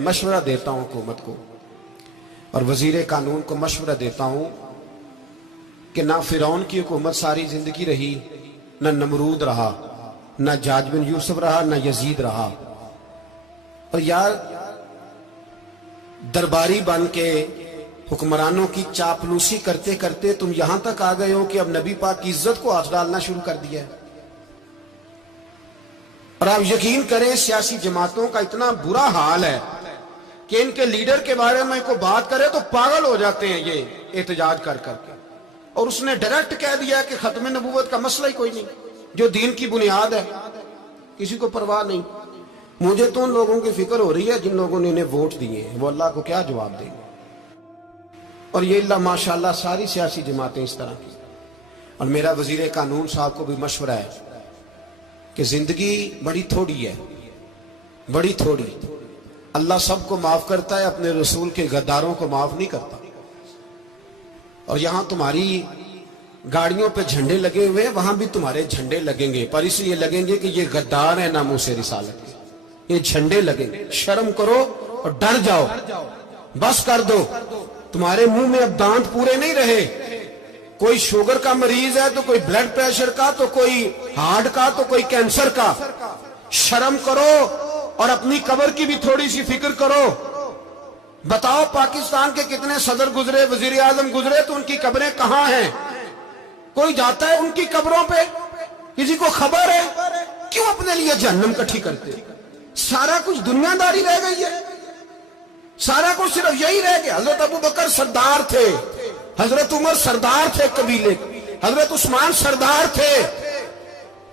मशवरा देता हूं हुकूमत को और वजीर कानून को मशवरा देता हूं कि ना फिरौन की हुकूमत सारी जिंदगी रही, ना नमरूद रहा, ना जाज बिन यूसुफ रहा, ना यजीद रहा। और यार दरबारी बन के हुक्मरानों की चापलूसी करते करते तुम यहां तक आ गए हो कि अब नबी पाक की इज्जत को हाथ डालना शुरू कर दिया है। और आप यकीन करें सियासी जमातों का इतना बुरा हाल है कि इनके लीडर के बारे में कोई बात करे तो पागल हो जाते हैं ये एहतजाज कर करके। और उसने डायरेक्ट कह दिया कि खत्म नबूवत का मसला ही कोई नहीं, जो दीन की बुनियाद है, किसी को परवाह नहीं। मुझे तो उन लोगों की फिक्र हो रही है जिन लोगों ने इन्हें वोट दिए हैं, वो अल्लाह को क्या जवाब देंगे। और ये अल्लाह माशाल्लाह सारी सियासी जमातें इस तरह की। और मेरा वजीर कानून साहब को भी मशवरा है कि जिंदगी बड़ी थोड़ी है, बड़ी थोड़ी। अल्लाह सबको माफ करता है, अपने रसूल के गद्दारों को माफ नहीं करता। और यहां तुम्हारी गाड़ियों पे झंडे लगे हुए हैं, वहां भी तुम्हारे झंडे लगेंगे, पर इसलिए लगेंगे कि ये गद्दार है नामूसे रिसालत के, ये झंडे लगेंगे। शर्म करो और डर जाओ, बस कर दो। तुम्हारे मुंह में अब दांत पूरे नहीं रहे। कोई शुगर का मरीज है तो कोई ब्लड प्रेशर का, तो कोई हार्ट का, तो कोई कैंसर का। शर्म करो और अपनी कब्र की भी थोड़ी सी फिक्र करो। बताओ पाकिस्तान के कितने सदर गुजरे, वजीर आजम गुजरे, तो उनकी कब्रें कहां हैं? कोई जाता है उनकी कब्रों पे? किसी को खबर है? क्यों अपने लिए जहन्नम इकट्ठी करते? सारा कुछ दुनियादारी रह गई है, सारा कुछ सिर्फ यही रह गया। हजरत अबू बकर सरदार थे, हजरत उमर सरदार थे कबीले, हजरत उस्मान सरदार थे।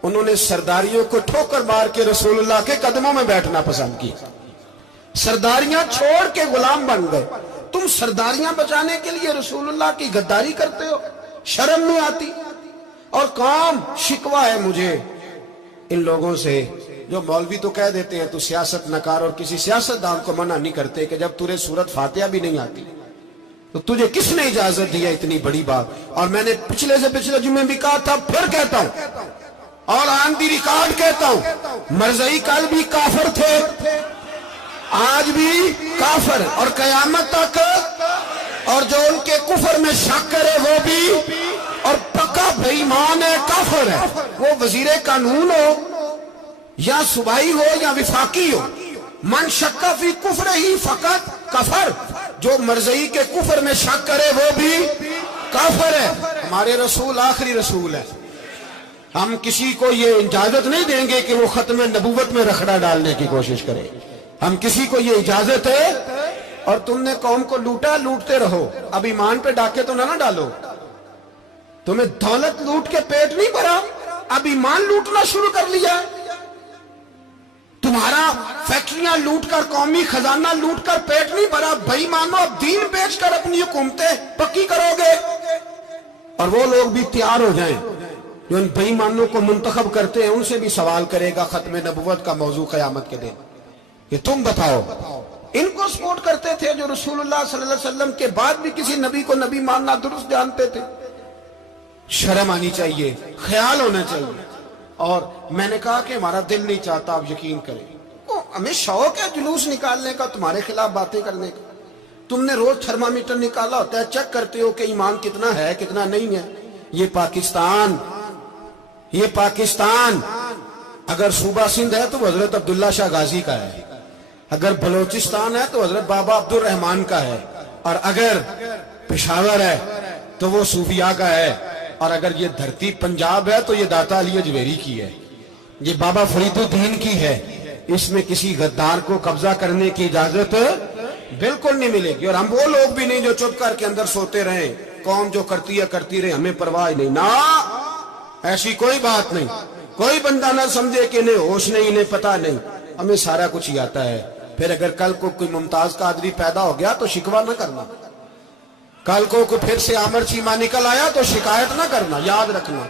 उन्होंने सरदारियों को ठोकर मार के रसूलुल्लाह के कदमों में बैठना पसंद किया। सरदारियां छोड़ के गुलाम बन गए। तुम सरदारियां बचाने के लिए रसूलुल्लाह की गद्दारी करते हो, शर्म नहीं आती? और कौम शिकवा है मुझे इन लोगों से जो मौलवी तो कह देते हैं तू सियासत नकार, और किसी सियासतदान को मना नहीं करते कि जब तुझे सूरत फातिहा भी नहीं आती तो तुझे किसने इजाजत दिया इतनी बड़ी बात। और मैंने पिछले से पिछले जुम्मे भी कहा था, फिर कहता हूं और ऑन दी रिकॉर्ड कहता हूं, मरज़ई कल भी काफिर थे, आज भी काफिर और कयामत तक। और जो उनके कुफर में शक करे वो भी, और पक्का बेईमान है, काफिर है। वो वजीर कानून हो या सुबाई हो या विफाकी हो, मन शक्का फी कुफर ही फकत कफर। जो मरज़ई के कुफर में शक करे वो भी काफिर है। हमारे रसूल आखिरी रसूल है। हम किसी को ये इजाजत नहीं देंगे कि वो खत्म नबूवत में रखड़ा डालने की कोशिश करे। हम किसी को ये इजाजत है। और तुमने कौम को लूटा, लूटते रहो, अब ईमान पे डाके तो ना डालो। तुम्हें दौलत लूट के पेट नहीं भरा, अब ईमान लूटना शुरू कर लिया। तुम्हारा फैक्ट्रियां लूटकर, कौमी खजाना लूटकर पेट नहीं भरा, भाई मानो अब दीन बेचकर अपनी हुकूमतें पक्की करोगे। और वो लोग भी तैयार हो जाएं जो इन बेईमानों को मुंतखब करते हैं, उनसे भी सवाल करेगा खत्म नबुव्वत का मौजू क़यामत के दिन कि तुम बताओ। इनको सपोर्ट करते थे जो रसूलुल्लाह सल्लल्लाहु अलैहि वसल्लम के बाद भी किसी नबी को नबी मानना दुरुस्त जानते थे। शर्म आनी चाहिए, ख्याल होना चाहिए। और मैंने कहा कि हमारा दिल नहीं चाहता, आप यकीन करें। हमें शौक है जुलूस निकालने का, तुम्हारे खिलाफ बातें करने का। तुमने रोज थर्मामीटर निकाला होता है, चेक करते हो कि ईमान कितना है कितना नहीं है। ये पाकिस्तान अगर सूबा सिंध है तो हजरत अब्दुल्ला शाह गाजी का है, अगर बलोचिस्तान है तो हजरत बाबा अब्दुल रहमान का है, और अगर पेशावर है तो वो सूफिया का है, और अगर ये धरती पंजाब है तो ये दाता अली अजमेरी की है, ये बाबा फरीदुद्दीन की है। इसमें किसी गद्दार को कब्जा करने की इजाजत बिल्कुल नहीं मिलेगी। और हम वो लोग भी नहीं जो चुप करके अंदर सोते रहे, कौम जो करती है करती रहे, हमें परवाह नहीं। ना, ऐसी कोई बात नहीं। कोई बंदा ना समझे कि इन्हें होश नहीं, इन्हें पता नहीं, हमें सारा कुछ ही आता है। फिर अगर कल को कोई मुमताज कादरी पैदा हो गया तो शिकवा ना करना। कल को कोई फिर से आमर चीमा निकल आया तो शिकायत ना करना, याद रखना।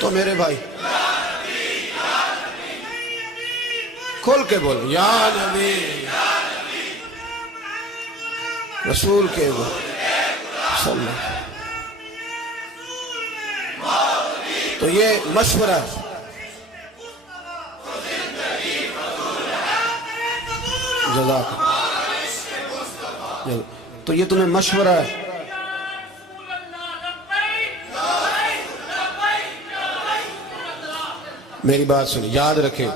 तो मेरे भाई खोल के बोल, या नबी रसूल के बोल। تو یہ مشورہ ہے. جزاک اللہ. تو یہ تمہیں مشورہ ہے. میری بات سنیں، یاد رکھیں،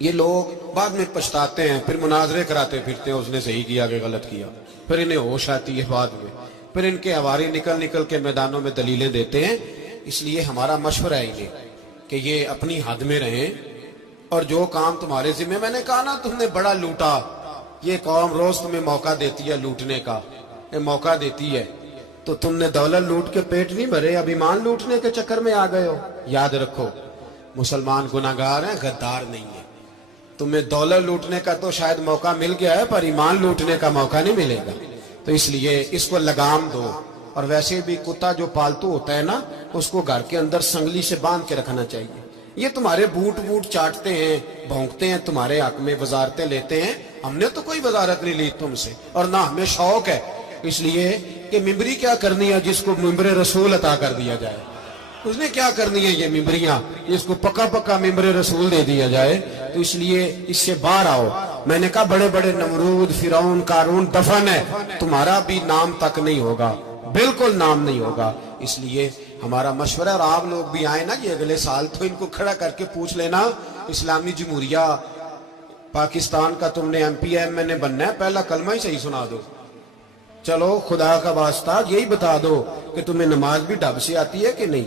یہ لوگ بعد میں پچھتاتے ہیں، پھر مناظرے کراتے پھرتے ہیں اس نے صحیح کیا کہ غلط کیا، پھر انہیں ہوش آتی ہے بعد میں، پھر ان کے ہواری نکل کے میدانوں میں دلیلیں دیتے ہیں. اس لیے ہمارا مشورہ ہے انہیں کہ یہ اپنی حد میں رہیں، اور جو کام تمہارے ذمہ، میں نے کہا نا تم نے بڑا لوٹا، یہ قوم روز تمہیں موقع دیتی ہے لوٹنے کا، یہ موقع دیتی ہے، تو تم نے دولت لوٹ کے پیٹ نہیں بھرے، اب ایمان لوٹنے کے چکر میں آ گئے ہو. یاد رکھو، مسلمان گناہگار ہیں، غدار نہیں ہے. تمہیں دولت لوٹنے کا تو شاید موقع مل گیا ہے، پر ایمان لوٹنے کا موقع نہیں ملے گا. تو اس لیے اس کو لگام دو. اور ویسے بھی کتا جو پالتو ہوتا ہے نا، اس کو گھر کے اندر سنگلی سے باندھ کے رکھنا چاہیے. یہ تمہارے بوٹ چاٹتے ہیں، بھونکتے ہیں تمہارے حق میں، وزارتیں لیتے ہیں. ہم نے تو کوئی وزارت نہیں لی تم سے، اور نہ ہمیں شوق ہے. اس لیے کہ ممبری کیا کرنی ہے جس کو ممبر رسول عطا کر دیا جائے؟ اس نے کیا کرنی ہے یہ ممبریاں جس کو پکا ممبر رسول دے دیا جائے؟ تو اس لیے اس سے باہر آؤ. میں نے کہا بڑے بڑے نمرود، فرعون، قارون دفن ہے، تمہارا بھی نام تک نہیں ہوگا، بالکل نام نہیں ہوگا. اس لیے ہمارا مشورہ، اور آپ لوگ بھی آئے نا یہ اگلے سال، تو ان کو کھڑا کر کے پوچھ لینا، اسلامی جمہوریہ پاکستان کا تم نے MPM نے بننا ہے، پہلا کلمہ ہی صحیح سنا دو. چلو خدا کا واسطہ یہی بتا دو کہ تمہیں نماز بھی ڈھب سے آتی ہے کہ نہیں.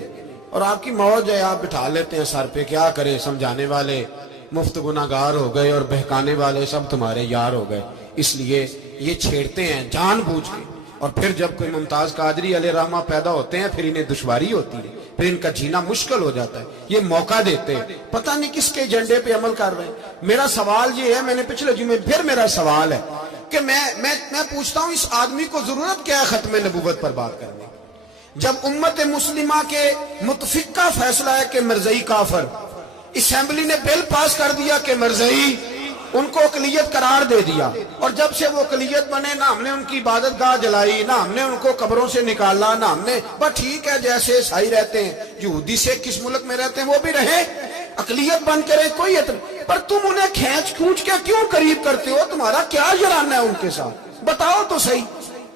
اور آپ کی موج ہے، آپ بٹھا لیتے ہیں سر پہ، کیا کرے، سمجھانے والے مفت گناہگار ہو گئے اور بہکانے والے سب تمہارے یار ہو گئے. اس لیے یہ چھیڑتے ہیں جان بوجھ کے. اور پھر جب کوئی ممتاز قادری علیہ رحمہ پیدا ہوتے ہیں، پھر انہیں دشواری ہوتی ہے، پھر ان کا جینا مشکل ہو جاتا ہے. یہ موقع دیتے ہیں، پتہ نہیں کس کے ایجنڈے پہ عمل کر رہے ہیں. میرا سوال یہ ہے، میں نے پچھلے جمعے پھر میرا سوال ہے کہ میں پوچھتا ہوں، اس آدمی کو ضرورت کیا ہے ختم نبوت پر بات کرنے؟ جب امت مسلمہ کے متفق کا فیصلہ ہے کہ مرزائی کافر، اسمبلی نے بل پاس کر دیا کہ مرزائی، ان کو اقلیت قرار دے دیا، اور جب سے وہ اقلیت بنے، نہ ہم نے ان کی عبادت گاہ جلائی، نہ ہم نے ان کو قبروں سے نکالا، نہ ہم نے، بس ٹھیک ہے جیسے عیسائی رہتے ہیں، یہودی سے کس ملک میں رہتے ہیں وہ بھی رہے، اقلیت بن کے رہے، کوئی اعتراض. پر تم انہیں کھینچ کے کیوں قریب کرتے ہو؟ تمہارا کیا جرانہ ہے ان کے ساتھ؟ بتاؤ تو صحیح.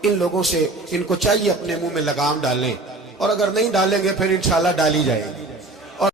ان لوگوں سے ان کو چاہیے اپنے منہ میں لگام ڈالیں، اور اگر نہیں ڈالیں گے پھر انشاءاللہ ڈالی جائے گی.